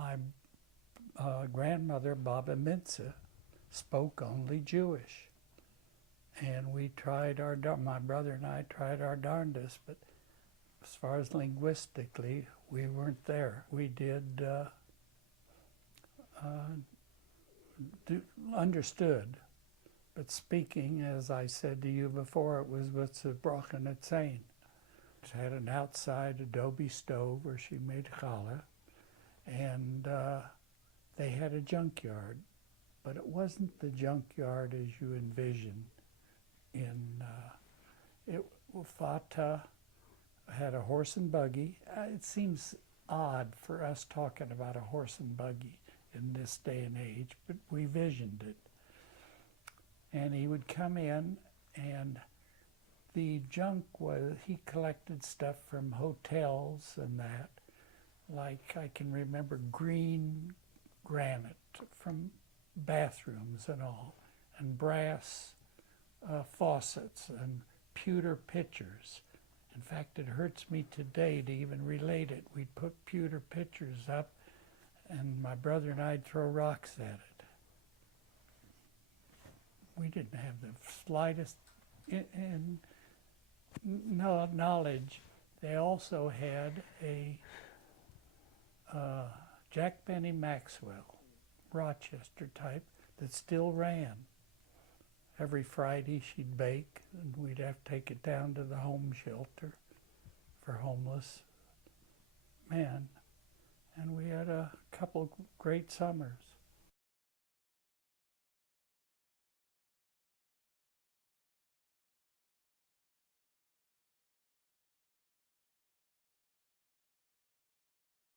my grandmother, Bubbe Maytse, spoke only Jewish. And we tried my brother and I tried our darndest, but as far as linguistically, we weren't there. We did understood, but speaking, as I said to you before, it was with zerbrochen etzähn. It had an outside adobe stove where she made challah, and they had a junkyard, but it wasn't the junkyard as you envision. Fata had a horse and buggy. It seems odd for us talking about a horse and buggy in this day and age, but we visioned it. And he would come in, and the junk was, he collected stuff from hotels and that, like I can remember green granite from bathrooms and all, and brass faucets and pewter pitchers. In fact, it hurts me today to even relate it. We'd put pewter pitchers up, and my brother and I'd throw rocks at it. We didn't have the slightest knowledge. They also had a Jack Benny Maxwell, Rochester type, that still ran. Every Friday she'd bake, and we'd have to take it down to the home shelter for homeless men. And we had a couple great summers.